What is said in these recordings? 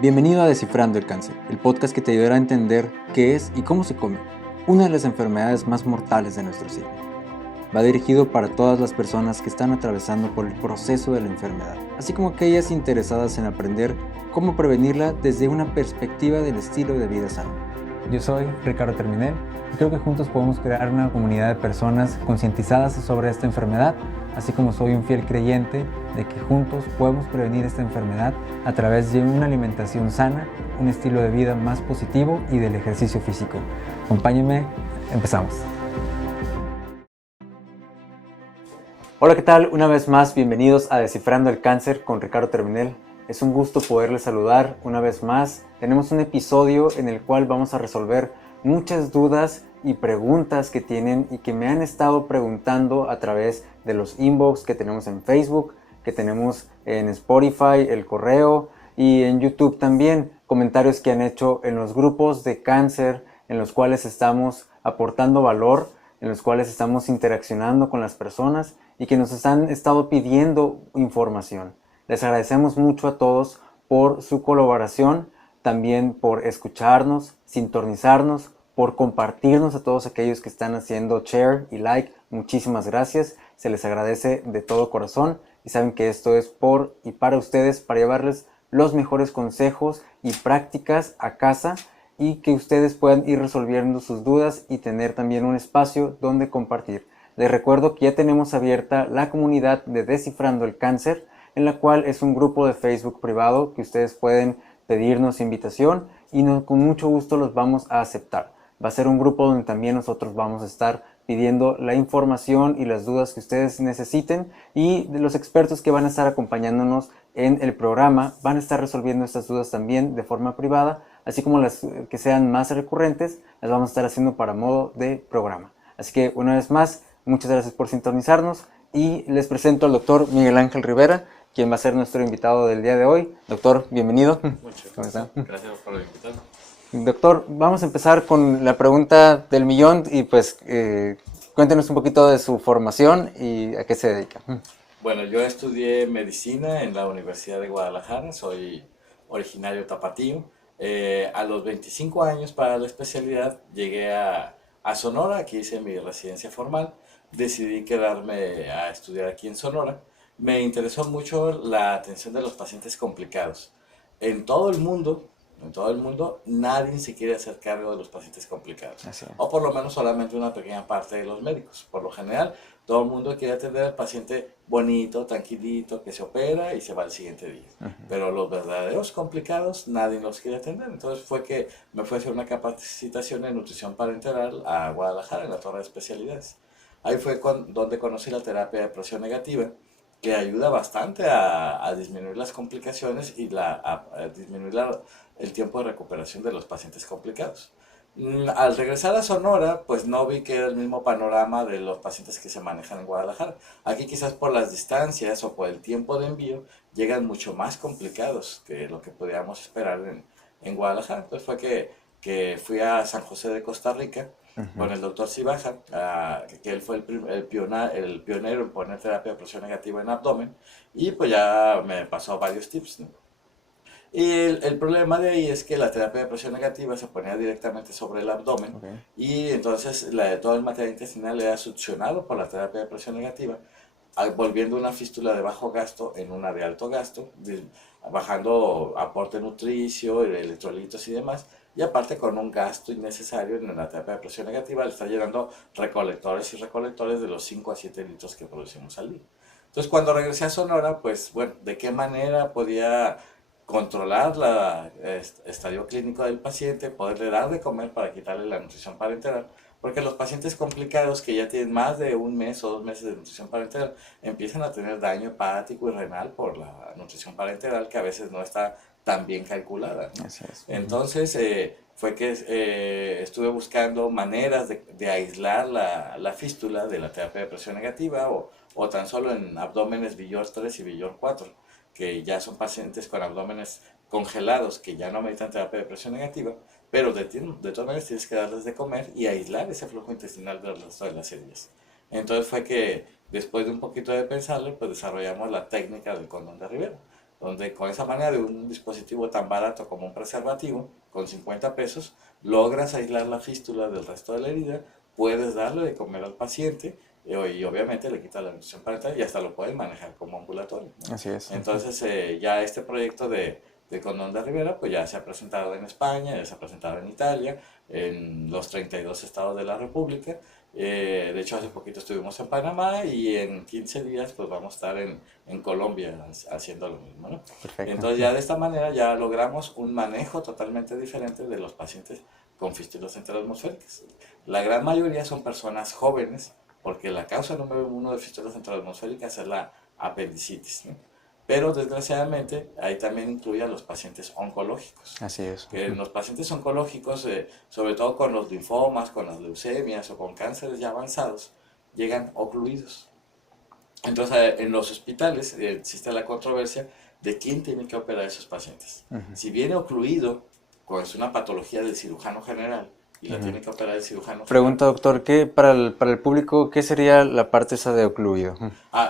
Bienvenido a Descifrando el Cáncer, el podcast que te ayudará a entender qué es y cómo se come una de las enfermedades más mortales de nuestro siglo. Va dirigido para todas las personas que están atravesando por el proceso de la enfermedad, así como aquellas interesadas en aprender cómo prevenirla desde una perspectiva del estilo de vida sano. Yo soy Ricardo Terminel y creo que juntos podemos crear una comunidad de personas concientizadas sobre esta enfermedad, así como soy un fiel creyente de que juntos podemos prevenir esta enfermedad a través de una alimentación sana, un estilo de vida más positivo y del ejercicio físico. Acompáñenme, empezamos. Hola, ¿qué tal? Una vez más, bienvenidos a Descifrando el Cáncer con Ricardo Terminel. Es un gusto poderles saludar una vez más. Tenemos un episodio en el cual vamos a resolver muchas dudas y preguntas que tienen y que me han estado preguntando a través de los inbox que tenemos en Facebook, que tenemos en Spotify, el correo y en YouTube también. Comentarios que han hecho en los grupos de cáncer en los cuales estamos aportando valor, en los cuales estamos interaccionando con las personas y que nos han estado pidiendo información. Les agradecemos mucho a todos por su colaboración, también por escucharnos, sintonizarnos, por compartirnos a todos aquellos que están haciendo share y like. Muchísimas gracias, se les agradece de todo corazón y saben que esto es por y para ustedes, para llevarles los mejores consejos y prácticas a casa y que ustedes puedan ir resolviendo sus dudas y tener también un espacio donde compartir. Les recuerdo que ya tenemos abierta la comunidad de Descifrando el Cáncer, en la cual es un grupo de Facebook privado que ustedes pueden pedirnos invitación y con mucho gusto los vamos a aceptar. Va a ser un grupo donde también nosotros vamos a estar pidiendo la información y las dudas que ustedes necesiten, y los expertos que van a estar acompañándonos en el programa van a estar resolviendo estas dudas también de forma privada, así como las que sean más recurrentes las vamos a estar haciendo para modo de programa. Así que una vez más, muchas gracias por sintonizarnos y les presento al doctor Miguel Ángel Rivera, quien va a ser nuestro invitado del día de hoy. Doctor, bienvenido. Muchas gracias. Gracias por invitarme. Doctor, vamos a empezar con la pregunta del millón y pues cuéntenos un poquito de su formación y a qué se dedica. Bueno, yo estudié medicina en la Universidad de Guadalajara, soy originario tapatío. A los 25 años para la especialidad llegué a Sonora, aquí hice mi residencia formal, decidí quedarme a estudiar aquí en Sonora. Me interesó mucho la atención de los pacientes complicados. En todo el mundo, nadie se quiere hacer cargo de los pacientes complicados. O por lo menos solamente una pequeña parte de los médicos. Por lo general, todo el mundo quiere atender al paciente bonito, tranquilito, que se opera y se va al siguiente día. Pero los verdaderos complicados, nadie los quiere atender. Entonces fue que me fui a hacer una capacitación en nutrición parenteral a Guadalajara, en la Torre de Especialidades. Ahí fue donde conocí la terapia de presión negativa, que ayuda bastante a disminuir las complicaciones y a disminuir el tiempo de recuperación de los pacientes complicados. Al regresar a Sonora, pues no vi que era el mismo panorama de los pacientes que se manejan en Guadalajara. Aquí quizás por las distancias o por el tiempo de envío llegan mucho más complicados que lo que podíamos esperar en Guadalajara. Entonces fue que fui a San José de Costa Rica con el doctor Cibaja, que él fue el pionero en poner terapia de presión negativa en abdomen, y pues ya me pasó varios tips, ¿no? Y el problema de ahí es que la terapia de presión negativa se ponía directamente sobre el abdomen, y entonces todo el material intestinal era succionado por la terapia de presión negativa, volviendo una fístula de bajo gasto en una de alto gasto, bajando aporte nutricio, electrolitos y demás, y aparte con un gasto innecesario en la terapia de presión negativa, le está llenando recolectores y recolectores de los 5 a 7 litros que producimos al día. Entonces cuando regresé a Sonora, pues bueno, ¿de qué manera podía controlar el estadio clínico del paciente, poderle dar de comer para quitarle la nutrición parenteral? Porque los pacientes complicados que ya tienen más de un mes o 2 meses de nutrición parenteral empiezan a tener daño hepático y renal por la nutrición parenteral, que a veces no está tan bien calculada, ¿no? Entonces fue que estuve buscando maneras de aislar la fístula de la terapia de presión negativa, o tan solo en abdómenes Villor 3 y Villor 4, que ya son pacientes con abdómenes congelados que ya no meditan terapia de presión negativa, pero de todas maneras tienes que darles de comer y aislar ese flujo intestinal del resto de las heridas. Entonces fue que después de un poquito de pensarlo, pues desarrollamos la técnica del cordón de Rivera. donde con esa manera de un dispositivo tan barato como un preservativo, con 50 pesos, logras aislar la fístula del resto de la herida, puedes darle de comer al paciente y obviamente le quitas la nutrición parenteral y hasta lo puedes manejar como ambulatorio, ¿no? Así es. Entonces ya este proyecto de Condón de Rivera pues ya se ha presentado en España, ya se ha presentado en Italia, en los 32 estados de la República. De hecho, hace poquito estuvimos en Panamá y en 15 días pues vamos a estar en Colombia haciendo lo mismo, ¿no? Perfecto. Entonces ya de esta manera ya logramos un manejo totalmente diferente de los pacientes con fístulas enteroatmosféricas. La gran mayoría son personas jóvenes porque la causa número uno de fístulas enteroatmosféricas es la apendicitis, ¿no? Pero desgraciadamente ahí también incluye a los pacientes oncológicos. Así es. Que en los pacientes oncológicos, sobre todo con los linfomas, con las leucemias o con cánceres ya avanzados, llegan ocluidos. Entonces en los hospitales existe la controversia de quién tiene que operar a esos pacientes. Si viene ocluido, pues es una patología del cirujano general y la tiene que operar el cirujano Pregunta, doctor, ¿qué para el público, qué sería la parte esa de ocluido?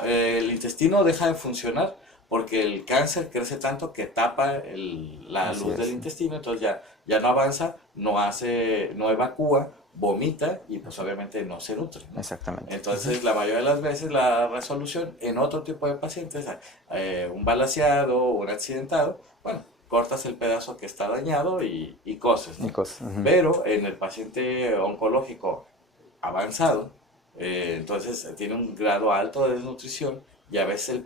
El intestino deja de funcionar porque el cáncer crece tanto que tapa la luz del intestino, entonces ya no avanza, no evacúa, vomita y pues obviamente no se nutre, ¿no? Exactamente. Entonces la mayoría de las veces la resolución en otro tipo de pacientes, un balaceado o un accidentado, bueno, cortas el pedazo que está dañado y coses, ¿no? Pero en el paciente oncológico avanzado, entonces tiene un grado alto de desnutrición y a veces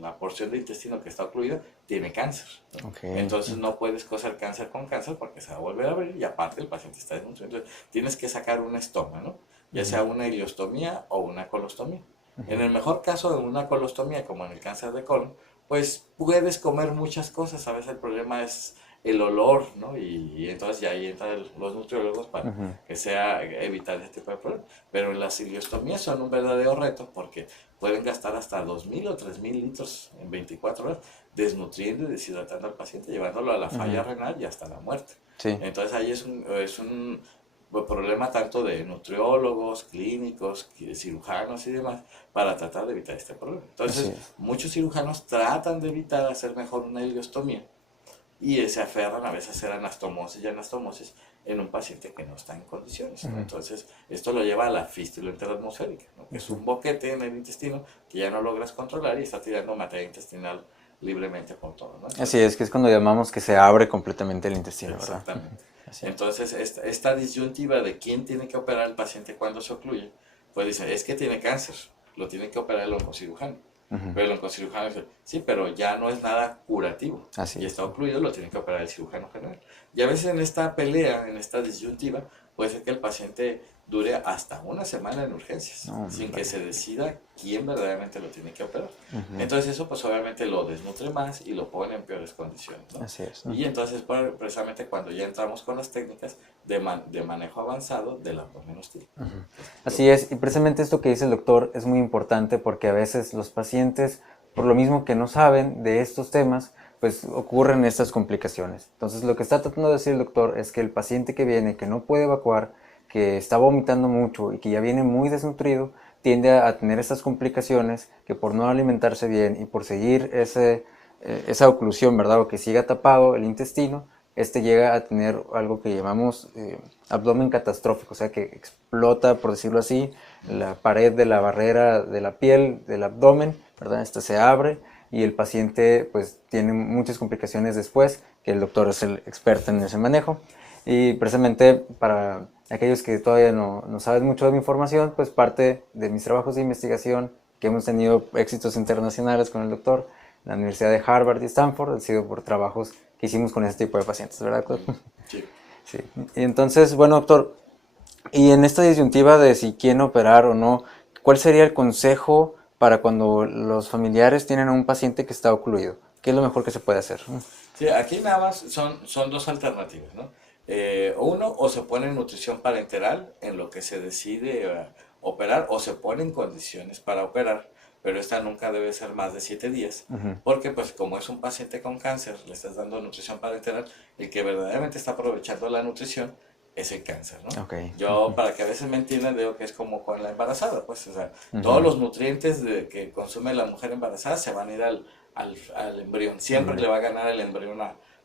la porción de intestino que está ocluida tiene cáncer, ¿no? Entonces no puedes coser cáncer con cáncer porque se va a volver a abrir y aparte el paciente está desnutrido. Entonces tienes que sacar un estoma, ¿no? Ya sea una ileostomía o una colostomía. En el mejor caso de una colostomía, como en el cáncer de colon, pues puedes comer muchas cosas. A veces el problema es el olor, ¿no? Y entonces ya ahí entran los nutriólogos para que sea evitar ese tipo de problemas. Pero las ileostomías son un verdadero reto porque pueden gastar hasta 2.000 o 3.000 litros en 24 horas desnutriendo y deshidratando al paciente, llevándolo a la falla renal y hasta la muerte. Sí. Entonces ahí es un problema tanto de nutriólogos, clínicos, cirujanos y demás, para tratar de evitar este problema. Entonces, muchos cirujanos tratan de evitar hacer mejor una ileostomía y se aferran a veces a hacer anastomosis y anastomosis en un paciente que no está en condiciones, ¿no? Entonces, esto lo lleva a la fístula enteroatmosférica, ¿no? Que es un boquete en el intestino que ya no logras controlar y está tirando materia intestinal libremente por todo, ¿no? Entonces, así es, que es cuando llamamos que se abre completamente el intestino, ¿verdad? Exactamente. Entonces, esta disyuntiva de quién tiene que operar al paciente cuando se ocluye, pues dice, es que tiene cáncer, lo tiene que operar el oncocirujano. Pero el oncocirujano dice, sí, pero ya no es nada curativo. Así y está ocluido, lo tiene que operar el cirujano general. Y a veces en esta pelea, en esta disyuntiva, puede ser que el paciente dure hasta una semana en urgencias, sin que se decida quién verdaderamente lo tiene que operar. Entonces eso pues obviamente lo desnutre más y lo pone en peores condiciones, ¿no? Así es, ¿no? Y entonces precisamente cuando ya entramos con las técnicas de manejo avanzado del abdomen hostil. Así es, y precisamente esto que dice el doctor es muy importante porque a veces los pacientes, por lo mismo que no saben de estos temas, pues ocurren estas complicaciones. Entonces lo que está tratando de decir el doctor es que el paciente que viene, que no puede evacuar, que está vomitando mucho y que ya viene muy desnutrido, tiende a tener estas complicaciones que por no alimentarse bien y por seguir esa oclusión, ¿verdad? O que siga tapado el intestino, llega a tener algo que llamamos abdomen catastrófico, o sea que explota, por decirlo así, la pared de la barrera de la piel del abdomen, ¿verdad? Se abre y el paciente pues tiene muchas complicaciones después, que el doctor es el experto en ese manejo. Y precisamente para aquellos que todavía no saben mucho de mi información, pues parte de mis trabajos de investigación, que hemos tenido éxitos internacionales con el doctor, la Universidad de Harvard y Stanford, han sido por trabajos que hicimos con ese tipo de pacientes, ¿verdad, doctor? Sí. Sí. Y entonces, bueno, doctor, y en esta disyuntiva de si quieren operar o no, ¿cuál sería el consejo para cuando los familiares tienen a un paciente que está ocluido? ¿Qué es lo mejor que se puede hacer? Sí, aquí nada más son dos alternativas, ¿no? Uno, o se pone nutrición parenteral en lo que se decide operar, o se pone en condiciones para operar, pero esta nunca debe ser más de 7 días, porque pues como es un paciente con cáncer, le estás dando nutrición parenteral, el que verdaderamente está aprovechando la nutrición es el cáncer, ¿no? Yo, para que a veces me entiendan, digo que es como con la embarazada, pues, o sea, todos los nutrientes que consume la mujer embarazada se van a ir al embrión. Siempre le va a ganar el embrión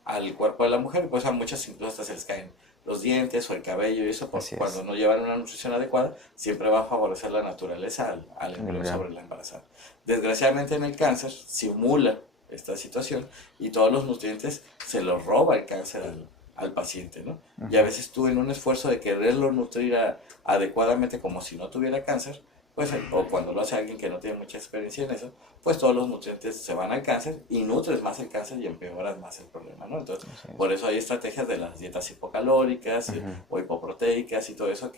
al cuerpo de la mujer, y pues a muchas incluso hasta se les caen los dientes o el cabello y eso, porque cuando no llevan una nutrición adecuada, siempre va a favorecer la naturaleza al embrión sobre la embarazada. Desgraciadamente en el cáncer simula esta situación y todos los nutrientes se los roba el cáncer al paciente, ¿no? Y a veces tú en un esfuerzo de quererlo nutrir adecuadamente como si no tuviera cáncer, pues, o cuando lo hace alguien que no tiene mucha experiencia en eso, pues todos los nutrientes se van al cáncer y nutres más el cáncer y empeoras más el problema, ¿no? Entonces, por eso hay estrategias de las dietas hipocalóricas o hipoproteicas y todo eso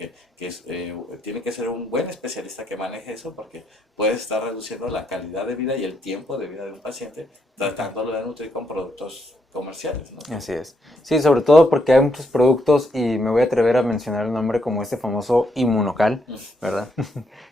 tiene que ser un buen especialista que maneje eso, porque puedes estar reduciendo la calidad de vida y el tiempo de vida de un paciente tratándolo de nutrir con productos comerciales, ¿no? Así es. Sí, sobre todo porque hay muchos productos y me voy a atrever a mencionar el nombre como este famoso Inmunocal, ¿verdad?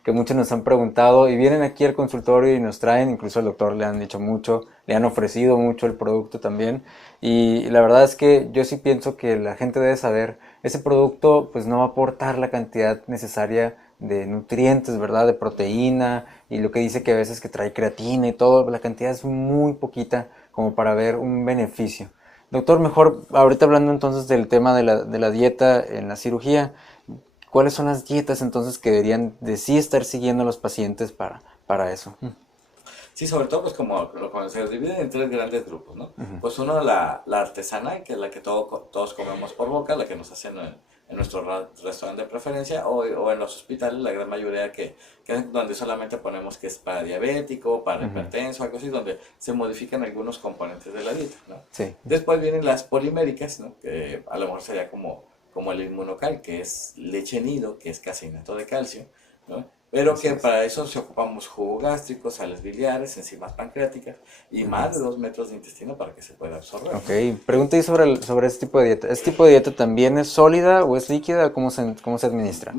Que muchos nos han preguntado y vienen aquí al consultorio y nos traen, incluso al doctor le han dicho mucho, le han ofrecido mucho el producto también, y la verdad es que yo sí pienso que la gente debe saber, ese producto pues no va a aportar la cantidad necesaria de nutrientes, ¿verdad? De proteína, y lo que dice que a veces que trae creatina y todo, la cantidad es muy poquita como para ver un beneficio. Doctor, mejor ahorita hablando entonces del tema de la dieta en la cirugía, ¿cuáles son las dietas entonces que deberían de sí estar siguiendo los pacientes para eso? Sí, sobre todo pues como se divide en tres grandes grupos, ¿no? Pues uno, la artesana, que es la que todos comemos por boca, la que nos hacen en nuestro restaurante de preferencia, o en los hospitales, la gran mayoría que es donde solamente ponemos que es para diabético, para hipertenso, algo así, donde se modifican algunos componentes de la dieta, ¿no? Sí. Después vienen las poliméricas, ¿no? Que a lo mejor sería como el inmunocal, que es leche nido, que es caseinato de calcio, ¿no? Pero que para eso se ocupamos jugo gástrico, sales biliares, enzimas pancreáticas y más de 2 metros de intestino para que se pueda absorber. Ok, pregunta ahí sobre este tipo de dieta. ¿Este tipo de dieta también es sólida o es líquida? ¿Cómo se administra?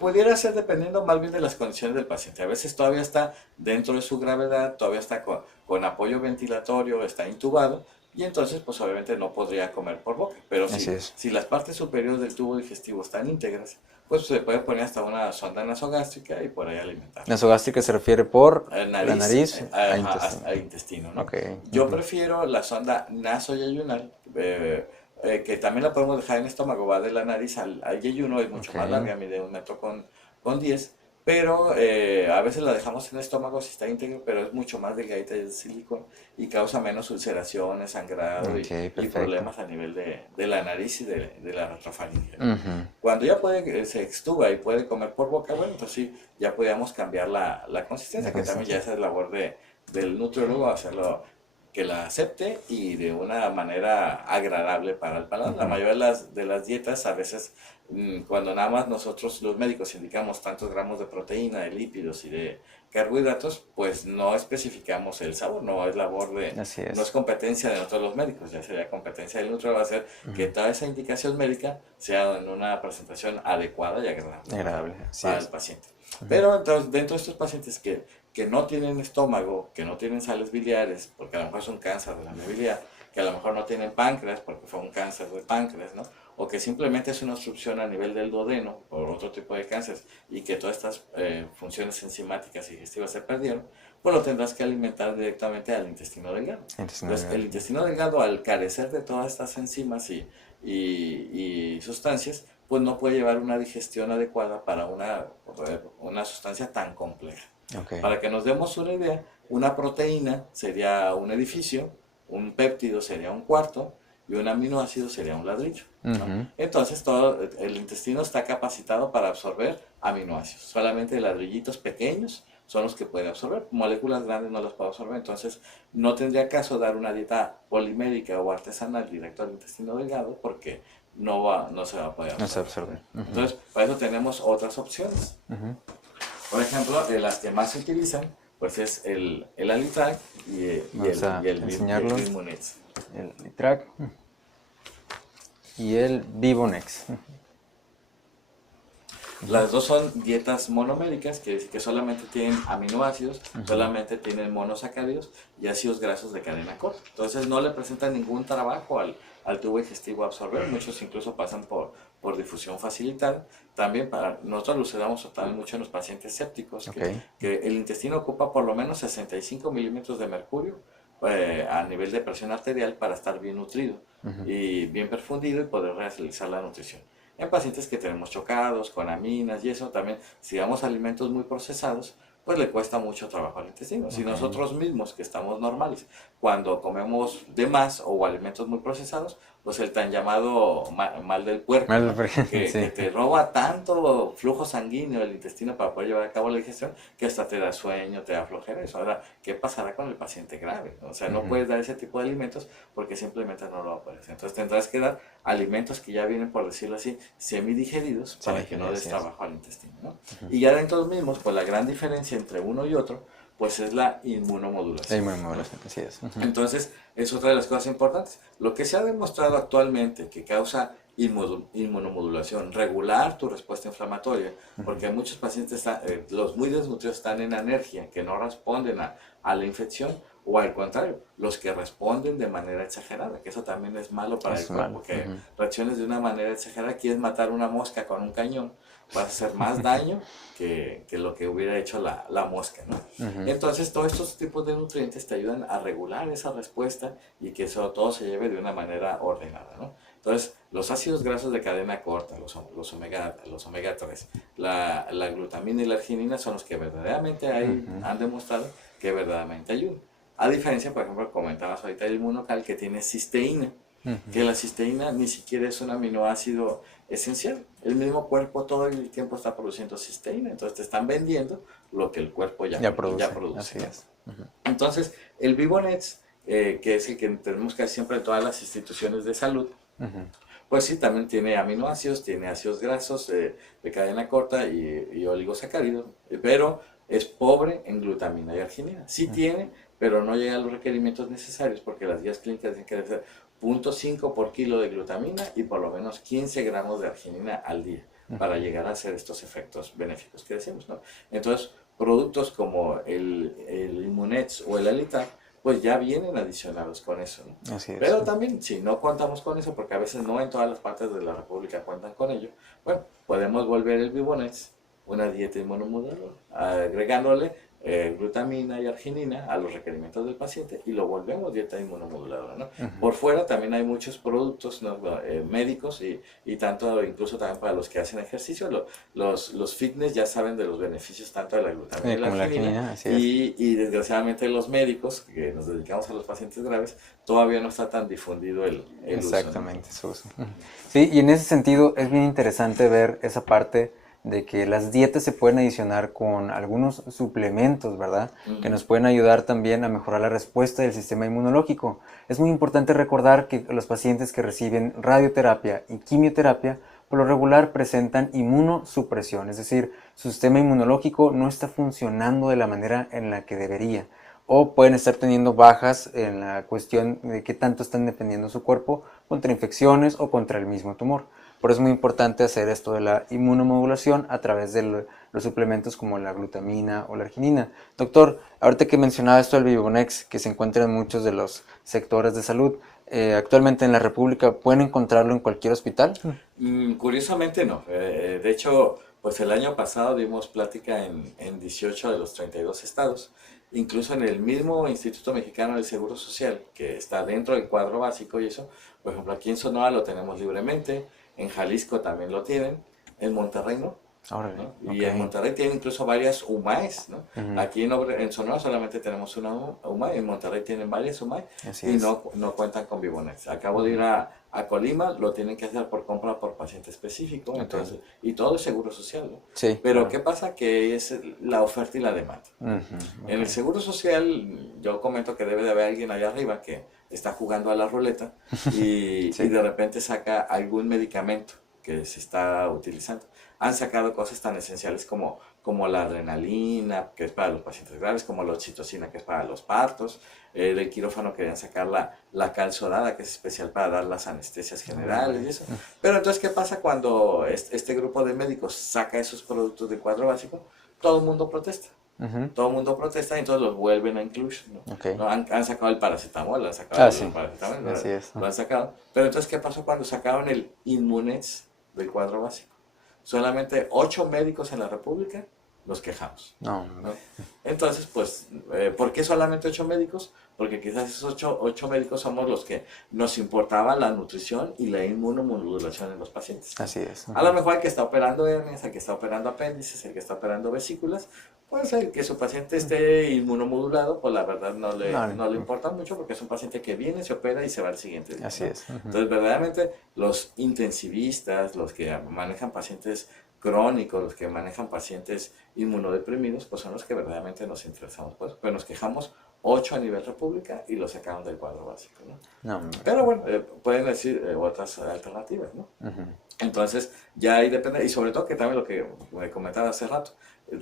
Pudiera ser dependiendo más bien de las condiciones del paciente. A veces todavía está dentro de su gravedad, todavía está con apoyo ventilatorio, está intubado, y entonces pues obviamente no podría comer por boca. Pero si las partes superiores del tubo digestivo están íntegras, pues se puede poner hasta una sonda nasogástrica y por ahí alimentar. Nasogástrica se refiere por la nariz a intestino, ¿no? Okay. Yo prefiero la sonda nasoyeyunal, que también la podemos dejar en el estómago, va de la nariz al yeyuno, es mucho más larga, mide 1 metro con 10, pero a veces la dejamos en el estómago si está íntegro, pero es mucho más delgadita y de silicón y causa menos ulceraciones, sangrado y problemas a nivel de la nariz y de la retrofaringe. Cuando ya se extuba y puede comer por boca, bueno, entonces sí, ya podríamos cambiar la consistencia, que también ya esa es labor del nutriólogo, hacerlo que la acepte y de una manera agradable para el paladar. La mayoría de las dietas, a veces, cuando nada más nosotros los médicos indicamos tantos gramos de proteína, de lípidos y de carbohidratos, pues no especificamos el sabor, no es labor no es competencia de nosotros los médicos, ya sería competencia del nutriólogo hacer que toda esa indicación médica sea en una presentación adecuada y agradable para el paciente. Pero entonces, dentro de estos pacientes que no tienen estómago, que no tienen sales biliares, porque a lo mejor es un cáncer de la vía biliar, que a lo mejor no tienen páncreas, porque fue un cáncer de páncreas, ¿no? O que simplemente es una obstrucción a nivel del duodeno, por otro tipo de cánceres, y que todas estas funciones enzimáticas y digestivas se perdieron, pues lo tendrás que alimentar directamente al intestino delgado. Entonces, el intestino delgado, al carecer de todas estas enzimas y sustancias, pues no puede llevar una digestión adecuada para una sustancia tan compleja. Para que nos demos una idea, una proteína sería un edificio, un péptido sería un cuarto y un aminoácido sería un ladrillo, ¿no? Entonces todo el intestino está capacitado para absorber aminoácidos. Solamente ladrillitos pequeños son los que puede absorber, moléculas grandes no las puede absorber. Entonces no tendría caso dar una dieta polimérica o artesanal directo al intestino delgado, porque no se va a poder absorber. Entonces para eso tenemos otras opciones. Por ejemplo, las que más se utilizan, pues es el Alitrac y el Vivonex. El Alitrac y el Vivonex. Las dos son dietas monoméricas, que es que solamente tienen aminoácidos, solamente tienen monosacáridos y ácidos grasos de cadena corta. Entonces no le presentan ningún trabajo al tubo digestivo absorber. Muchos incluso pasan por difusión facilitada. También nosotros lo usamos también mucho en los pacientes sépticos, que el intestino ocupa por lo menos 65 milímetros de mercurio a nivel de presión arterial para estar bien nutrido y bien perfundido y poder realizar la nutrición. En pacientes que tenemos chocados, con aminas y eso también, si damos alimentos muy procesados, pues le cuesta mucho trabajo al intestino. Si nosotros mismos, que estamos normales, cuando comemos de más o alimentos muy procesados, pues el tan llamado mal del puerco, ¿no? Que te roba tanto flujo sanguíneo del intestino para poder llevar a cabo la digestión, que hasta te da sueño, te da flojera. Eso. Ahora, ¿qué pasará con el paciente grave? O sea, no puedes dar ese tipo de alimentos porque simplemente no lo va a poder hacer. Entonces tendrás que dar alimentos que ya vienen, por decirlo así, semidigeridos para que no des trabajo al intestino, ¿no? Y ya dentro de los mismos, pues la gran diferencia entre uno y otro, pues es la inmunomodulación. La inmunomodulación, así es. Entonces, es otra de las cosas importantes. Lo que se ha demostrado actualmente que causa inmunomodulación, regular tu respuesta inflamatoria, porque muchos pacientes, los muy desnutridos están en anergia, que no responden a la infección, o al contrario, los que responden de manera exagerada, que eso también es malo para el cuerpo, que reacciones de una manera exagerada, quieres matar una mosca con un cañón, vas a hacer más daño que lo que hubiera hecho la mosca, ¿no? Entonces, todos estos tipos de nutrientes te ayudan a regular esa respuesta y que eso todo se lleve de una manera ordenada, ¿no? Entonces, los ácidos grasos de cadena corta, los omega 3, la glutamina y la arginina son los que verdaderamente han demostrado que verdaderamente ayudan. A diferencia, por ejemplo, comentabas ahorita el Inmunocal, que tiene cisteína, que la cisteína ni siquiera es un aminoácido esencial. El mismo cuerpo todo el tiempo está produciendo cisteína, entonces te están vendiendo lo que el cuerpo ya produce. Así es. Entonces, el Vivonets, que es el que tenemos casi siempre en todas las instituciones de salud, pues sí, también tiene aminoácidos, tiene ácidos grasos de cadena corta y oligosacáridos, pero es pobre en glutamina y arginina. Sí tiene, pero no llega a los requerimientos necesarios porque las guías clínicas dicen que debe ser 0.5 por kilo de glutamina y por lo menos 15 gramos de arginina al día para llegar a hacer estos efectos benéficos que decimos, ¿no? Entonces, productos como el Immunets o el Alitar, pues ya vienen adicionados con eso, ¿no? Así es. Pero también, si no contamos con eso, porque a veces no en todas las partes de la República cuentan con ello, bueno, podemos volver el Vivonets una dieta inmunomoduladora, agregándole glutamina y arginina a los requerimientos del paciente y lo volvemos dieta inmunomoduladora, ¿no? Por fuera también hay muchos productos, ¿no? Médicos y tanto, incluso también para los que hacen ejercicio, los fitness ya saben de los beneficios tanto de la glutamina y la arginina y desgraciadamente los médicos que nos dedicamos a los pacientes graves todavía no está tan difundido el Exactamente, uso, ¿no? Su uso. Sí, y en ese sentido es bien interesante ver esa parte de que las dietas se pueden adicionar con algunos suplementos, ¿verdad? Que nos pueden ayudar también a mejorar la respuesta del sistema inmunológico. Es muy importante recordar que los pacientes que reciben radioterapia y quimioterapia, por lo regular presentan inmunosupresión, es decir, su sistema inmunológico no está funcionando de la manera en la que debería. O pueden estar teniendo bajas en la cuestión de qué tanto están defendiendo su cuerpo contra infecciones o contra el mismo tumor. Por eso es muy importante hacer esto de la inmunomodulación a través de los suplementos como la glutamina o la arginina. Doctor, ahorita que mencionaba esto del Vivonex, que se encuentra en muchos de los sectores de salud, actualmente en la República, ¿pueden encontrarlo en cualquier hospital? Curiosamente no. De hecho, pues el año pasado dimos plática en 18 de los 32 estados. Incluso en el mismo Instituto Mexicano del Seguro Social, que está dentro del cuadro básico y eso, por ejemplo, aquí en Sonora lo tenemos libremente, en Jalisco también lo tienen, en Monterrey no. ¿No? Y en Monterrey tienen incluso varias UMAES, ¿no? Aquí en Sonora solamente tenemos una UMAE, en Monterrey tienen varias UMAE y no cuentan con Vivonets. Acabo de ir a Colima, lo tienen que hacer por compra por paciente específico, entonces, y todo es seguro social, ¿no? Sí, pero ¿qué pasa? Que es la oferta y la demanda. En el seguro social yo comento que debe de haber alguien allá arriba que está jugando a la ruleta y de repente saca algún medicamento que se está utilizando. Han sacado cosas tan esenciales como la adrenalina, que es para los pacientes graves, como la oxitocina, que es para los partos. Del quirófano querían sacar la calzodada, que es especial para dar las anestesias generales y eso. Pero entonces, ¿qué pasa cuando este grupo de médicos saca esos productos del cuadro básico? Todo el mundo protesta. Todo el mundo protesta y entonces los vuelven a incluir, ¿no? ¿No? Han sacado el paracetamol, han sacado el paracetamol, así es, lo han sacado. Pero entonces, ¿qué pasó cuando sacaron el Immunets del cuadro básico? Solamente 8 médicos en la República los quejamos. No, ¿No? Entonces, pues, ¿por qué solamente 8 médicos? Porque quizás esos ocho médicos somos los que nos importaba la nutrición y la inmunomodulación en los pacientes. así es. A lo mejor el que está operando hernias, el que está operando apéndices, el que está operando vesículas, pues el que su paciente esté inmunomodulado, pues la verdad no le importa mucho porque es un paciente que viene, se opera y se va al siguiente día. Así ¿no? es. Entonces, verdaderamente, los intensivistas, los que manejan pacientes crónicos, los que manejan pacientes inmunodeprimidos, pues son los que verdaderamente nos interesamos. Pues, pero nos quejamos 8 a nivel república y lo sacamos del cuadro básico. ¿no? No, Pero bueno, pueden decir otras alternativas. ¿no? Entonces, ya ahí depende, y sobre todo que también lo que me comentaba hace rato,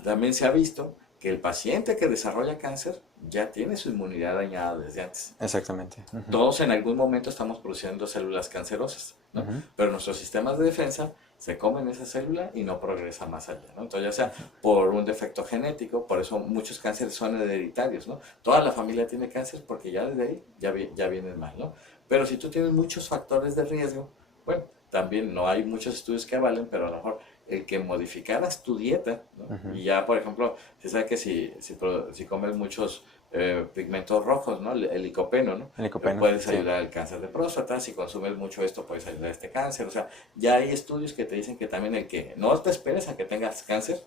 también se ha visto que el paciente que desarrolla cáncer ya tiene su inmunidad dañada desde antes. exactamente. Todos en algún momento estamos produciendo células cancerosas, ¿no? Pero nuestros sistemas de defensa se comen esa célula y no progresa más allá, ¿no? Entonces, ya sea por un defecto genético, por eso muchos cánceres son hereditarios, ¿no? Toda la familia tiene cáncer porque ya desde ahí ya vienen mal, ¿no? Pero si tú tienes muchos factores de riesgo, bueno, también no hay muchos estudios que avalen, pero a lo mejor el que modificaras tu dieta, ¿no? Y ya, por ejemplo, se sabe que si comes muchos pigmentos rojos, ¿no? El licopeno, ¿no? El licopeno, Puedes sí. ayudar al cáncer de próstata, si consumes mucho esto puedes ayudar a este cáncer, o sea, ya hay estudios que te dicen que también el que no te esperes a que tengas cáncer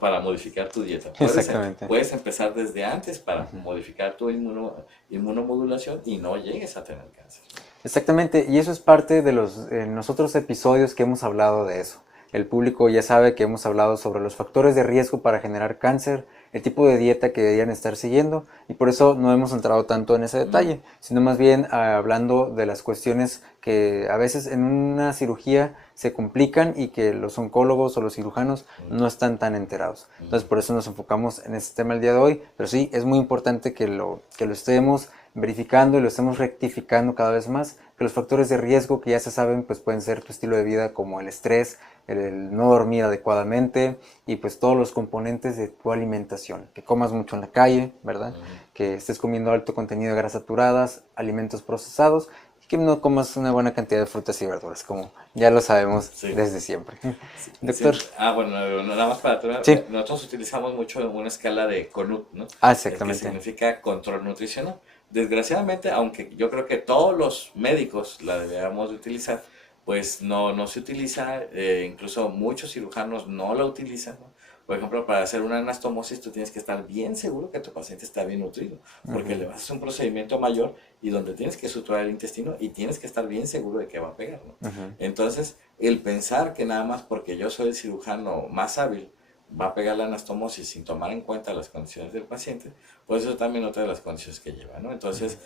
para modificar tu dieta. Exactamente. Puedes empezar desde antes para modificar tu inmunomodulación y no llegues a tener cáncer. Exactamente, y eso es parte de los otros episodios que hemos hablado de eso. El público ya sabe que hemos hablado sobre los factores de riesgo para generar cáncer, el tipo de dieta que deberían estar siguiendo, y por eso no hemos entrado tanto en ese detalle, sino más bien hablando de las cuestiones que a veces en una cirugía se complican y que los oncólogos o los cirujanos no están tan enterados. Entonces por eso nos enfocamos en este tema el día de hoy, pero sí, es muy importante que lo estemos verificando y lo estemos rectificando cada vez más, que los factores de riesgo que ya se saben pues pueden ser tu estilo de vida como el estrés, el no dormir adecuadamente y pues todos los componentes de tu alimentación, que comas mucho en la calle, ¿verdad? Que estés comiendo alto contenido de grasas saturadas, alimentos procesados y que no comas una buena cantidad de frutas y verduras, como ya lo sabemos desde siempre. Sí, Doctor. sí. Bueno, nada más para terminar, Sí. nosotros utilizamos mucho una escala de CONUT, ¿no? Exactamente. Que significa control nutricional. Desgraciadamente, aunque yo creo que todos los médicos la deberíamos de utilizar, pues no se utiliza, incluso muchos cirujanos no la utilizan, ¿no? Por ejemplo, para hacer una anastomosis tú tienes que estar bien seguro que tu paciente está bien nutrido, porque le vas a hacer un procedimiento mayor y donde tienes que suturar el intestino y tienes que estar bien seguro de que va a pegar, ¿no? Entonces, el pensar que nada más porque yo soy el cirujano más hábil va a pegar la anastomosis sin tomar en cuenta las condiciones del paciente, pues eso también otra de las condiciones que lleva, ¿no? Entonces,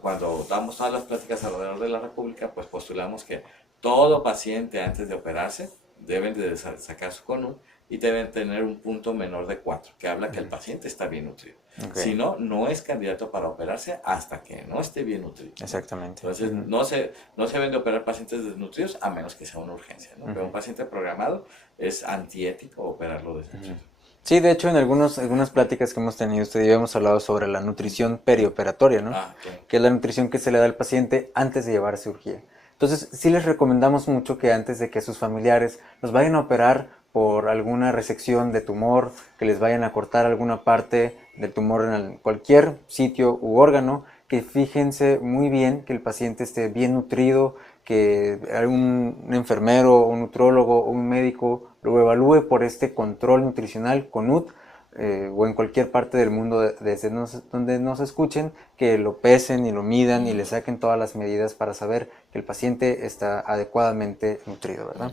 cuando damos todas las pláticas alrededor de la República, pues postulamos que todo paciente antes de operarse deben de sacar su CONUT y deben tener un punto menor de 4, que habla que el paciente está bien nutrido. Si no, no es candidato para operarse hasta que no esté bien nutrido. Exactamente. Entonces, no se deben de operar pacientes desnutridos a menos que sea una urgencia, ¿no? Pero un paciente programado es antiético operarlo desnutrido. Sí, de hecho en algunas pláticas que hemos tenido usted y yo hemos hablado sobre la nutrición perioperatoria, ¿no? Claro. Que es la nutrición que se le da al paciente antes de llevar a cirugía. Entonces sí les recomendamos mucho que antes de que sus familiares los vayan a operar por alguna resección de tumor, que les vayan a cortar alguna parte del tumor en cualquier sitio u órgano, que fíjense muy bien que el paciente esté bien nutrido, que un enfermero, un nutrólogo o un médico lo evalúe por este control nutricional CONUT, o en cualquier parte del mundo desde donde nos escuchen, que lo pesen y lo midan y le saquen todas las medidas para saber que el paciente está adecuadamente nutrido, ¿verdad?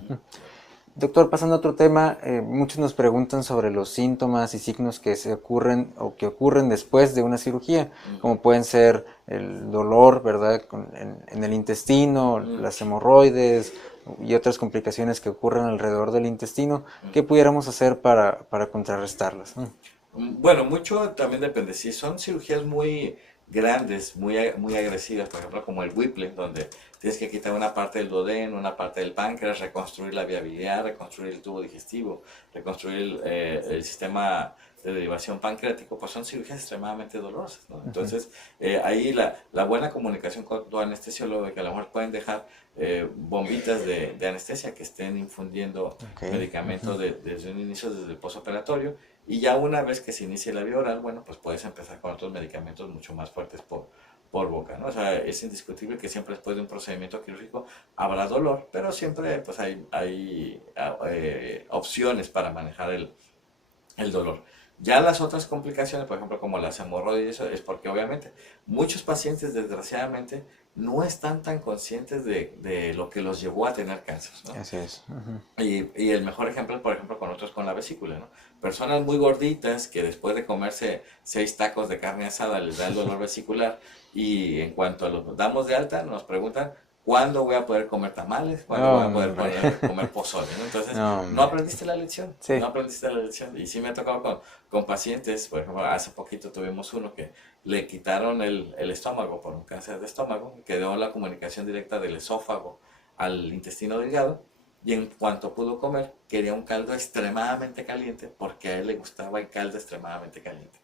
Doctor, pasando a otro tema, muchos nos preguntan sobre los síntomas y signos que se ocurren o que ocurren después de una cirugía, como pueden ser el dolor, ¿verdad?, en el intestino, las hemorroides y otras complicaciones que ocurren alrededor del intestino. ¿Qué pudiéramos hacer para contrarrestarlas? Bueno, mucho también depende. Si son cirugías muy grandes, muy agresivas, por ejemplo, como el Whipple, donde tienes que quitar una parte del duodeno, una parte del páncreas, reconstruir la vía biliar, reconstruir el tubo digestivo, reconstruir el sistema de derivación pancreático, pues son cirugías extremadamente dolorosas, ¿no? Entonces, ahí la buena comunicación con tu anestesiólogo, que a lo mejor pueden dejar bombitas de anestesia que estén infundiendo medicamentos desde un inicio, desde el posoperatorio, y ya una vez que se inicie la vía oral, bueno, pues puedes empezar con otros medicamentos mucho más fuertes por boca, ¿no? O sea, es indiscutible que siempre después de un procedimiento quirúrgico habrá dolor, pero siempre pues hay opciones para manejar el dolor. Ya las otras complicaciones, por ejemplo, como las hemorroides, eso es porque obviamente muchos pacientes, desgraciadamente, no están tan conscientes de lo que los llevó a tener cáncer, ¿no? Así es. Y el mejor ejemplo, por ejemplo, con otros con la vesícula, ¿no? Personas muy gorditas que después de comerse 6 tacos de carne asada les da el dolor vesicular, y en cuanto los damos de alta nos preguntan, ¿cuándo voy a poder comer tamales? ¿Cuándo voy a poder comer pozole? ¿No? Entonces, no aprendiste la lección. Sí. No aprendiste la lección. Y sí me ha tocado con pacientes, por ejemplo, hace poquito tuvimos uno que le quitaron el estómago por un cáncer de estómago, quedó la comunicación directa del esófago al intestino delgado, y en cuanto pudo comer, quería un caldo extremadamente caliente, porque a él le gustaba el caldo extremadamente caliente.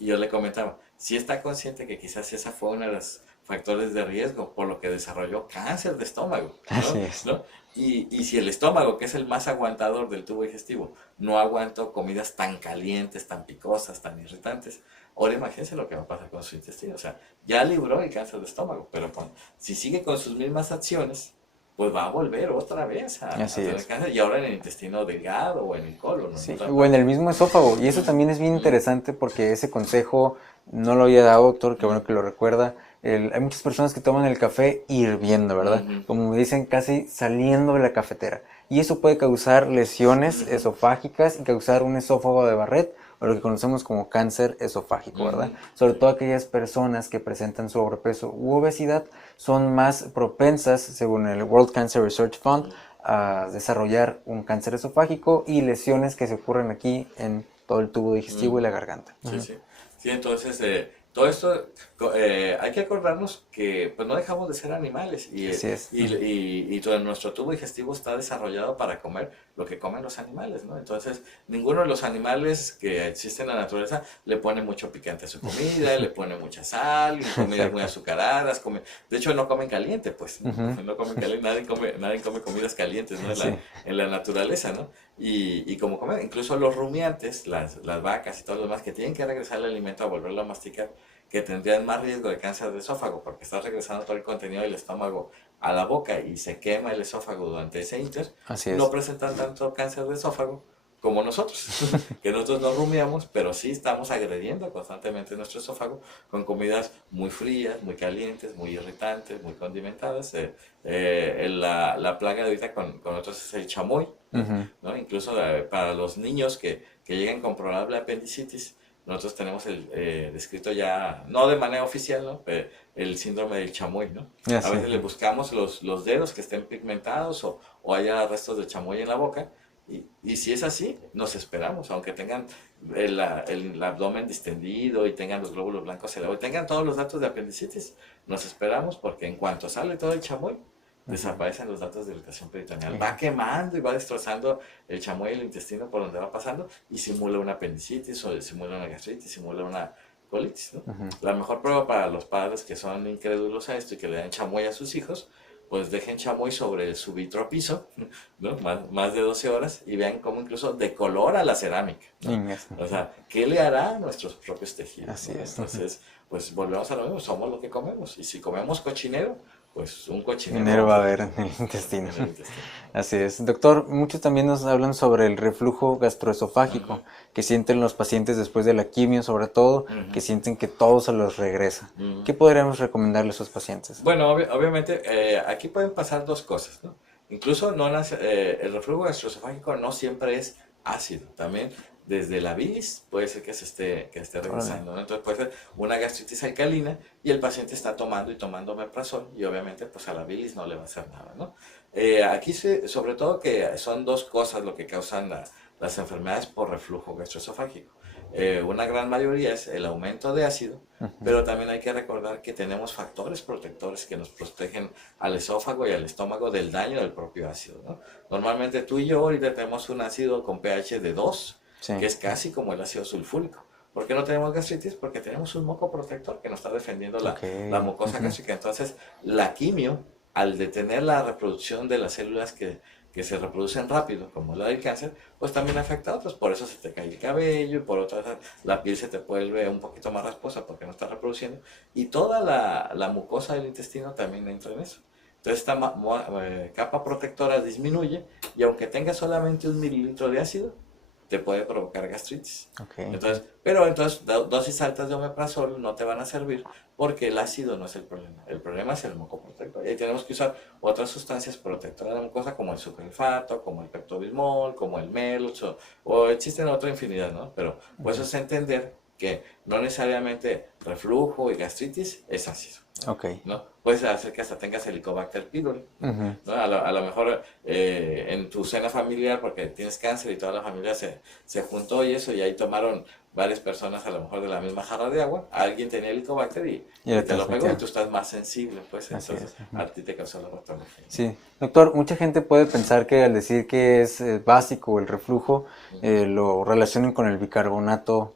Y yo le comentaba, si está consciente que quizás esa fue uno de los factores de riesgo por lo que desarrolló cáncer de estómago, ¿no? Así es. ¿No? Y si el estómago, que es el más aguantador del tubo digestivo, no aguantó comidas tan calientes, tan picosas, tan irritantes, ahora imagínense lo que va a pasar con su intestino. O sea, ya libró el cáncer de estómago, pero si sigue con sus mismas acciones, pues va a volver otra vez a tener cáncer, y ahora en el intestino delgado o en el colon, ¿no? Sí, o en el mismo esófago. Y eso también es bien interesante, porque ese consejo no lo había dado, doctor, que bueno que lo recuerda. Hay muchas personas que toman el café hirviendo, ¿verdad? Como me dicen, casi saliendo de la cafetera. Y eso puede causar lesiones esofágicas y causar un esófago de Barrett, o lo que conocemos como cáncer esofágico, ¿verdad? Sobre todo aquellas personas que presentan sobrepeso u obesidad son más propensas, según el World Cancer Research Fund, a desarrollar un cáncer esofágico y lesiones que se ocurren aquí en todo el tubo digestivo y la garganta. Sí, sí. Sí, entonces, todo esto, hay que acordarnos que pues no dejamos de ser animales, y todo nuestro tubo digestivo está desarrollado para comer lo que comen los animales, ¿no? Entonces, ninguno de los animales que existen en la naturaleza le pone mucho picante a su comida, le pone mucha sal, comidas muy azucaradas, de hecho no comen caliente, pues, no comen caliente, nadie come comidas calientes, ¿no? En la naturaleza, ¿no? Y como comen, incluso los rumiantes, las vacas y todo lo demás, que tienen que regresar el alimento a volverlo a masticar, que tendrían más riesgo de cáncer de esófago, porque está regresando todo el contenido del estómago a la boca y se quema el esófago durante ese inter, no presentan tanto cáncer de esófago como nosotros, que nosotros no rumiamos, pero sí estamos agrediendo constantemente nuestro esófago con comidas muy frías, muy calientes, muy irritantes, muy condimentadas. La plaga de ahorita con nosotros es el chamoy, ¿no? Incluso para los niños que llegan con probable apendicitis, nosotros tenemos descrito ya, no de manera oficial, ¿no? Pero el síndrome del chamoy, ¿no? A veces le buscamos los dedos que estén pigmentados o haya restos de chamoy en la boca, y si es así, nos esperamos, aunque tengan el abdomen distendido y tengan los glóbulos blancos elevados y tengan todos los datos de apendicitis, nos esperamos, porque en cuanto sale todo el chamoy, desaparecen los datos de irritación peritoneal. Va quemando y va destrozando el chamoy y el intestino por donde va pasando, y simula una apendicitis, o simula una gastritis, simula una colitis, ¿no? La mejor prueba para los padres que son incrédulos a esto y que le dan chamoy a sus hijos, pues dejen chamoy sobre su vitropiso, ¿no? Más de 12 horas, y vean cómo incluso decolora la cerámica, ¿no? O sea, ¿qué le hará a nuestros propios tejidos? Así ¿no? es. Entonces, pues volvemos a lo mismo, somos lo que comemos, y si comemos cochinero, pues un cochinero va a haber en el intestino. Así es. Doctor, muchos también nos hablan sobre el reflujo gastroesofágico que sienten los pacientes después de la quimio, sobre todo, que sienten que todo se los regresa. ¿Qué podríamos recomendarle a esos pacientes? Bueno, obviamente aquí pueden pasar dos cosas, ¿no? Incluso el reflujo gastroesofágico no siempre es ácido, también desde la bilis puede ser que esté regresando, ¿no? Entonces puede ser una gastritis alcalina y el paciente está tomando y tomando omeprazol, y obviamente pues a la bilis no le va a hacer nada, ¿no? Aquí sobre todo que son dos cosas lo que causan las enfermedades por reflujo gastroesofágico. Una gran mayoría es el aumento de ácido, pero también hay que recordar que tenemos factores protectores que nos protegen al esófago y al estómago del daño del propio ácido, ¿no? Normalmente tú y yo ahorita tenemos un ácido con pH de 2, Sí. que es casi como el ácido sulfúrico. ¿Por qué no tenemos gastritis? Porque tenemos un moco protector que nos está defendiendo la mucosa gástrica. Entonces, la quimio, al detener la reproducción de las células que se reproducen rápido, como la del cáncer, pues también afecta a otros. Por eso se te cae el cabello y por otras la piel se te vuelve un poquito más rasposa porque no está reproduciendo. Y toda la mucosa del intestino también entra en eso. Entonces esta capa protectora disminuye y aunque tenga solamente 1 mililitro de ácido, te puede provocar gastritis. Entonces, pero entonces dosis altas de omeprazol no te van a servir porque el ácido no es el problema. El problema es el moco protector. Y ahí tenemos que usar otras sustancias protectoras de la mucosa como el sucralfato, como el peptobismol, como el Melox, o existen otra infinidad, ¿no? Pero pues eso es entender que no necesariamente reflujo y gastritis es ácido. ¿No? Puedes hacer que hasta tengas Helicobacter pylori. ¿No? A lo mejor en tu cena familiar, porque tienes cáncer y toda la familia se juntó y eso, y ahí tomaron varias personas a lo mejor de la misma jarra de agua, alguien tenía Helicobacter y te lo pegó y tú estás más sensible, pues entonces a ti te causó la patología. Sí, doctor, mucha gente puede pensar que al decir que es básico el reflujo, lo relacionen con el bicarbonato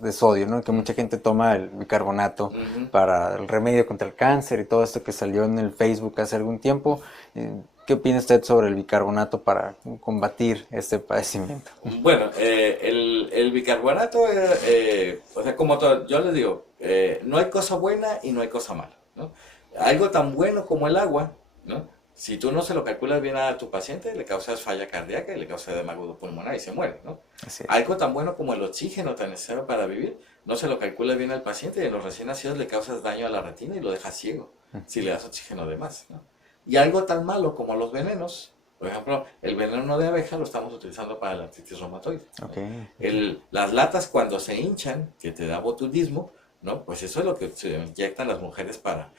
de sodio, ¿no? Que mucha gente toma el bicarbonato para el remedio contra el cáncer y todo esto que salió en el Facebook hace algún tiempo. ¿Qué opina usted sobre el bicarbonato para combatir este padecimiento? Bueno, el bicarbonato, o sea, como todo, yo les digo, no hay cosa buena y no hay cosa mala, ¿no? Algo tan bueno como el agua, ¿no? Si tú no se lo calculas bien a tu paciente, le causas falla cardíaca y le causas edema agudo pulmonar y se muere, ¿no? Algo tan bueno como el oxígeno tan necesario para vivir, no se lo calculas bien al paciente y en los recién nacidos le causas daño a la retina y lo dejas ciego si le das oxígeno de más, ¿no? Y algo tan malo como los venenos, por ejemplo, el veneno de abeja lo estamos utilizando para la artritis reumatoide. Las latas cuando se hinchan, que te da botulismo, ¿no? Pues eso es lo que se inyectan las mujeres para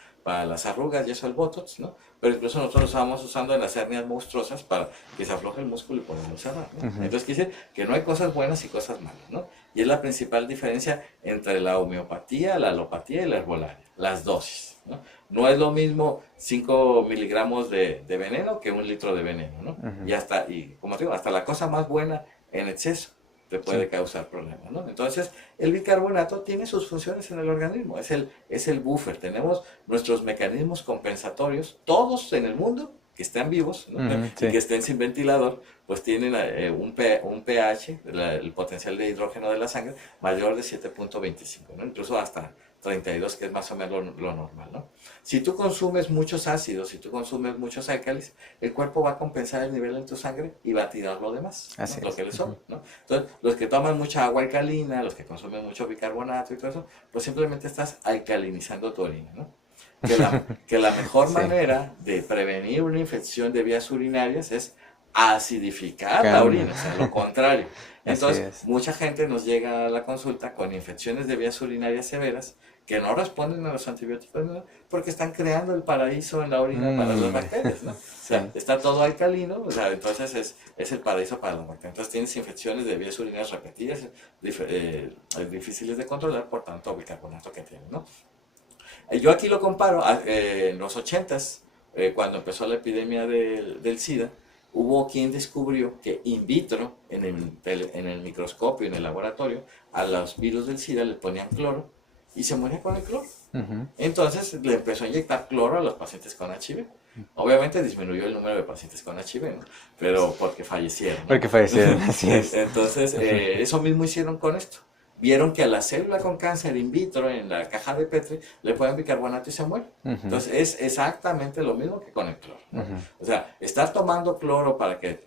las arrugas y eso el botox, ¿no? Pero incluso nosotros lo estábamos usando en las hernias monstruosas para que se afloje el músculo y poderlo cerrar, ¿no? Entonces quiere decir que no hay cosas buenas y cosas malas, ¿no? Y es la principal diferencia entre la homeopatía, la alopatía y la herbolaria, las dosis, ¿no? No es lo mismo 5 miligramos de veneno que 1 litro de veneno, ¿no? Y como te digo, hasta la cosa más buena en exceso te puede causar problemas, ¿no? Entonces, el bicarbonato tiene sus funciones en el organismo, es el buffer, tenemos nuestros mecanismos compensatorios, todos en el mundo que estén vivos, ¿no? Y que estén sin ventilador, pues tienen un pH, el potencial de hidrógeno de la sangre, mayor de 7.25, ¿no? Incluso hasta 32, que es más o menos lo normal, ¿no? Si tú consumes muchos ácidos, si tú consumes muchos álcalis, el cuerpo va a compensar el nivel en tu sangre y va a tirar lo demás, ¿no? Lo que le sobra, ¿no? Entonces, los que toman mucha agua alcalina, los que consumen mucho bicarbonato y todo eso, pues simplemente estás alcalinizando tu orina, ¿no? Que la mejor manera de prevenir una infección de vías urinarias es acidificar la orina, o sea, lo contrario. Entonces, mucha gente nos llega a la consulta con infecciones de vías urinarias severas que no responden a los antibióticos, ¿no? Porque están creando el paraíso en la orina para las bacterias, ¿no? O sea, está todo alcalino, o sea, entonces es el paraíso para las bacterias. Entonces tienes infecciones de vías urinarias repetidas, difíciles de controlar, por tanto, bicarbonato que tienes, ¿no? Yo aquí lo comparo en los 80s, cuando empezó la epidemia del SIDA, hubo quien descubrió que in vitro, en el microscopio, en el laboratorio, a los virus del SIDA le ponían cloro y se moría con el cloro. Entonces le empezó a inyectar cloro a los pacientes con HIV. Obviamente disminuyó el número de pacientes con HIV, ¿no? Pero porque fallecieron, ¿no? Porque fallecieron, así es. Entonces, eso mismo hicieron con esto. Vieron que a la célula con cáncer in vitro en la caja de Petri le ponen bicarbonato y se muere. Entonces es exactamente lo mismo que con el cloro, ¿no? O sea, estar tomando cloro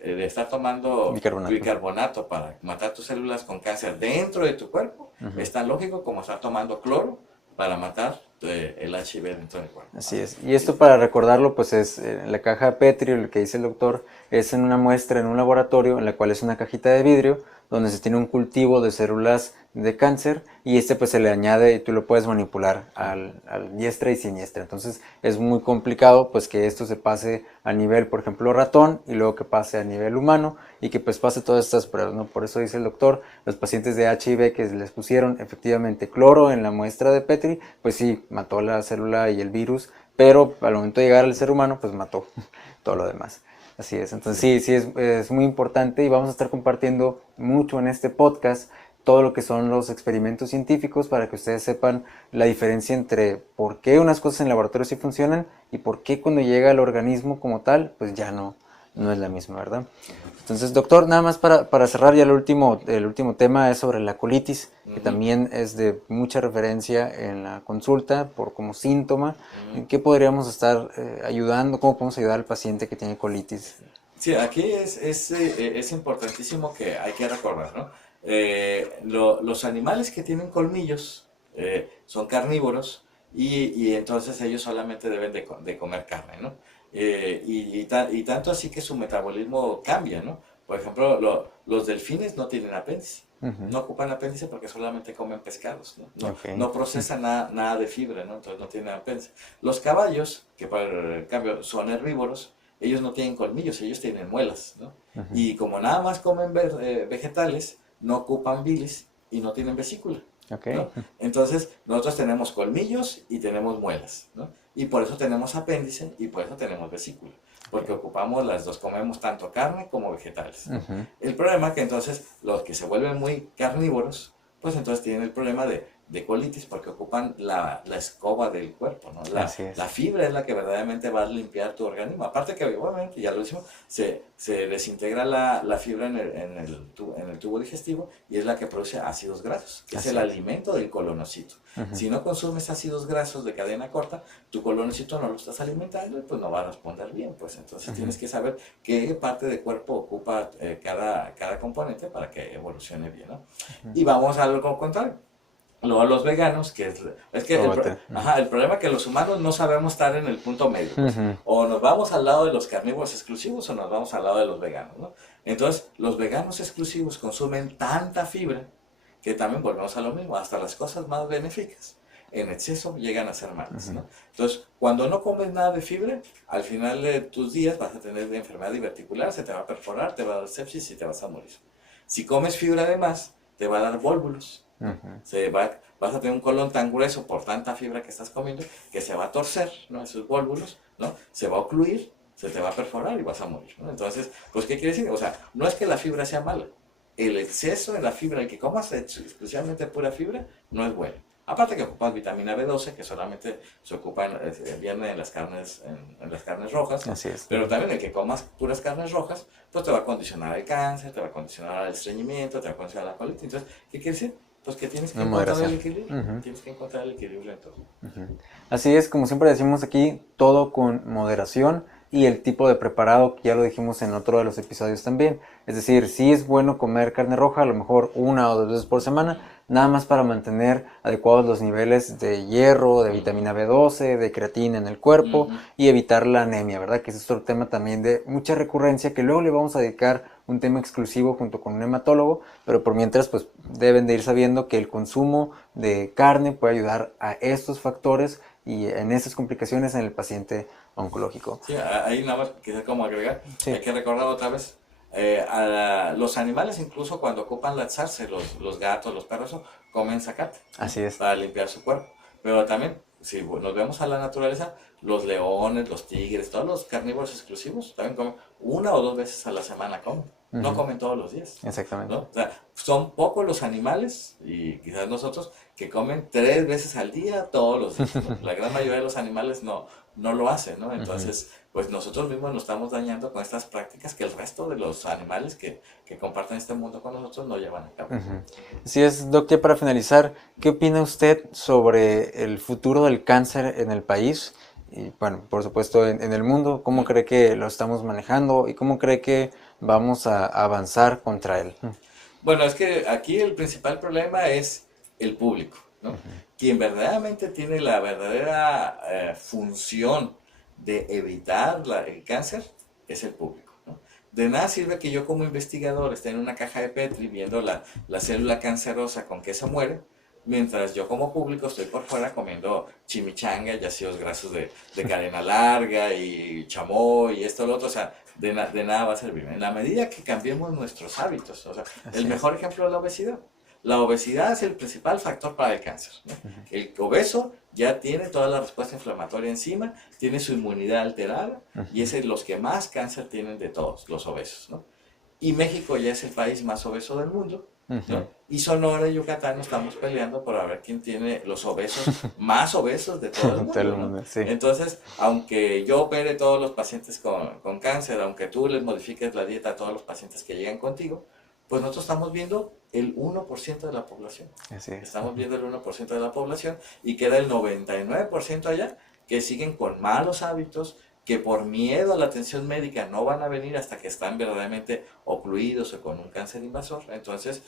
estar tomando bicarbonato para matar tus células con cáncer dentro de tu cuerpo es tan lógico como estar tomando cloro para matar el HIV dentro del cuerpo. Así es. Y esto, para recordarlo, pues es en la caja de Petri, lo que dice el doctor, es en una muestra en un laboratorio, en la cual es una cajita de vidrio, donde se tiene un cultivo de células de cáncer, y pues se le añade y tú lo puedes manipular al diestra y siniestra. Entonces es muy complicado pues que esto se pase a nivel, por ejemplo, ratón, y luego que pase a nivel humano, y que pues pase todas estas pruebas, ¿no? Por eso dice el doctor, los pacientes de HIV que les pusieron efectivamente cloro en la muestra de Petri, pues sí, mató la célula y el virus, pero al momento de llegar al ser humano, pues mató todo lo demás. Así es, entonces sí, es muy importante y vamos a estar compartiendo mucho en este podcast todo lo que son los experimentos científicos para que ustedes sepan la diferencia entre por qué unas cosas en laboratorio sí funcionan y por qué cuando llega al organismo como tal, pues ya no es la misma, ¿verdad? Entonces, doctor, nada más para cerrar ya el último tema es sobre la colitis, que también es de mucha referencia en la consulta por como síntoma. ¿En qué podríamos estar ayudando? ¿Cómo podemos ayudar al paciente que tiene colitis? Sí, aquí es importantísimo que hay que recordar, ¿no? Los animales que tienen colmillos son carnívoros y entonces ellos solamente deben de comer carne, ¿no? Y tanto así que su metabolismo cambia, ¿no? Por ejemplo, los delfines no tienen apéndice. No ocupan apéndice porque solamente comen pescados, ¿no? No procesan nada de fibra, ¿no? Entonces no tienen apéndice. Los caballos, que por el cambio son herbívoros, ellos no tienen colmillos, ellos tienen muelas, ¿no? Y como nada más comen vegetales, no ocupan bilis y no tienen vesícula, ¿no? Entonces, nosotros tenemos colmillos y tenemos muelas, ¿no? Y por eso tenemos apéndice y por eso tenemos vesícula, porque ocupamos las dos, comemos tanto carne como vegetales, ¿no? El problema es que entonces los que se vuelven muy carnívoros, pues entonces tienen el problema de colitis porque ocupan la escoba del cuerpo, ¿no? La fibra es la que verdaderamente va a limpiar tu organismo. Aparte que obviamente, ya lo decimos, se desintegra la fibra en el tubo digestivo y es la que produce ácidos grasos, que es el alimento del colonocito. Si no consumes ácidos grasos de cadena corta, tu colonocito no lo estás alimentando y pues no va a responder bien. Pues entonces tienes que saber qué parte del cuerpo ocupa cada componente para que evolucione bien, ¿no? Y vamos a algo contrario. Luego los veganos, que es que el problema es que los humanos no sabemos estar en el punto medio, pues. O nos vamos al lado de los carnívoros exclusivos o nos vamos al lado de los veganos, ¿no? Entonces, los veganos exclusivos consumen tanta fibra que también volvemos a lo mismo, hasta las cosas más benéficas en exceso llegan a ser malas, ¿no? Entonces, cuando no comes nada de fibra, al final de tus días vas a tener enfermedad diverticular, se te va a perforar, te va a dar sepsis y te vas a morir. Si comes fibra además, te va a dar vólvulos. Vas a tener un colon tan grueso por tanta fibra que estás comiendo que se va a torcer, ¿no? Esos vólvulos, ¿no? Se va a ocluir, se te va a perforar y vas a morir, ¿no? Entonces, pues, ¿qué quiere decir? O sea, no es que la fibra sea mala. El exceso de la fibra, el que comas exclusivamente pura fibra, no es bueno. Aparte que ocupas vitamina B12, que solamente se ocupa viene en las carnes, en las carnes rojas. Así es. Pero también el que comas puras carnes rojas, pues te va a condicionar el cáncer, te va a condicionar el estreñimiento, te va a condicionar la colitis. Entonces, ¿qué quiere decir? Pues que tienes que encontrar el equilibrio. Tienes que encontrar el equilibrio en todo. Así es, como siempre decimos aquí, todo con moderación y el tipo de preparado, que ya lo dijimos en otro de los episodios también. Es decir, sí es bueno comer carne roja, a lo mejor 1 o 2 veces por semana, nada más para mantener adecuados los niveles de hierro, de vitamina B12, de creatina en el cuerpo y evitar la anemia, ¿verdad? Que ese es otro tema también de mucha recurrencia, que luego le vamos a dedicar un tema exclusivo junto con un hematólogo, pero por mientras pues deben de ir sabiendo que el consumo de carne puede ayudar a estos factores y en estas complicaciones en el paciente oncológico. Sí, ahí nada más quizás como agregar, hay que recordar otra vez, los animales incluso cuando ocupan laxarse, los gatos, los perros, comen zacate. Así es. Para limpiar su cuerpo. Pero también, si nos vemos a la naturaleza, los leones, los tigres, todos los carnívoros exclusivos también comen 1 o 2 veces a la semana comen. No comen todos los días. Exactamente. ¿No? O sea, son pocos los animales, y quizás nosotros, que comen 3 veces al día todos los días, ¿no? La gran mayoría de los animales no lo hacen, ¿no? Entonces, pues nosotros mismos nos estamos dañando con estas prácticas que el resto de los animales que comparten este mundo con nosotros no llevan a cabo. Así es, doctor, para finalizar, ¿qué opina usted sobre el futuro del cáncer en el país? Y bueno, por supuesto en el mundo, ¿cómo cree que lo estamos manejando y cómo cree que vamos a avanzar contra él? Bueno, es que aquí el principal problema es el público, ¿no? Quien verdaderamente tiene la verdadera función de evitar el cáncer es el público, ¿no? De nada sirve que yo como investigador esté en una caja de Petri viendo la célula cancerosa con que se muere, mientras yo como público estoy por fuera comiendo chimichanga y ácidos grasos de cadena larga y chamoy y esto lo otro, o sea, de nada va a servir. En la medida que cambiemos nuestros hábitos, o sea, el mejor ejemplo es la obesidad. La obesidad es el principal factor para el cáncer, ¿no? El obeso ya tiene toda la respuesta inflamatoria encima, tiene su inmunidad alterada y es de los que más cáncer tienen de todos los obesos, ¿no? Y México ya es el país más obeso del mundo, ¿no? Y Sonora y Yucatán estamos peleando por a ver quién tiene los obesos más obesos de todo el mundo, ¿no? Sí. Entonces, aunque yo opere todos los pacientes con cáncer, aunque tú les modifiques la dieta a todos los pacientes que llegan contigo, pues nosotros estamos viendo el 1% de la población. Así es. Estamos viendo el 1% de la población y queda el 99% allá que siguen con malos hábitos, que por miedo a la atención médica no van a venir hasta que están verdaderamente ocluidos o con un cáncer invasor. Entonces,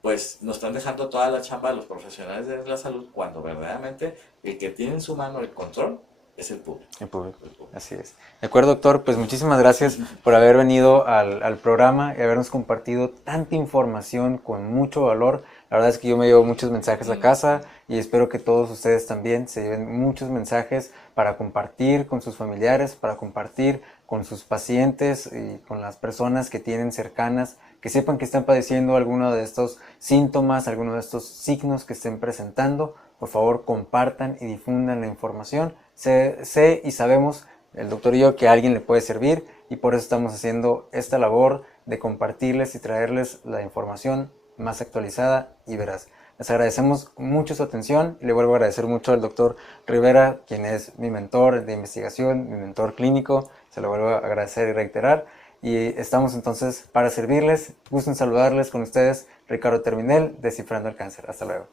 pues nos están dejando toda la chamba a los profesionales de la salud cuando verdaderamente el que tiene en su mano el control es el público. El público. Así es. De acuerdo, doctor, pues muchísimas gracias por haber venido al programa y habernos compartido tanta información con mucho valor. La verdad es que yo me llevo muchos mensajes a casa y espero que todos ustedes también se lleven muchos mensajes para compartir con sus familiares, para compartir con sus pacientes y con las personas que tienen cercanas, que sepan que están padeciendo alguno de estos síntomas, alguno de estos signos que estén presentando. Por favor, compartan y difundan la información. Sé y sabemos, el doctor y yo, que a alguien le puede servir y por eso estamos haciendo esta labor de compartirles y traerles la información más actualizada y veraz. Les agradecemos mucho su atención y le vuelvo a agradecer mucho al doctor Rivera, quien es mi mentor de investigación, mi mentor clínico. Se lo vuelvo a agradecer y reiterar. Y estamos entonces para servirles. Gusto en saludarles con ustedes, Ricardo Terminel, Descifrando el Cáncer. Hasta luego.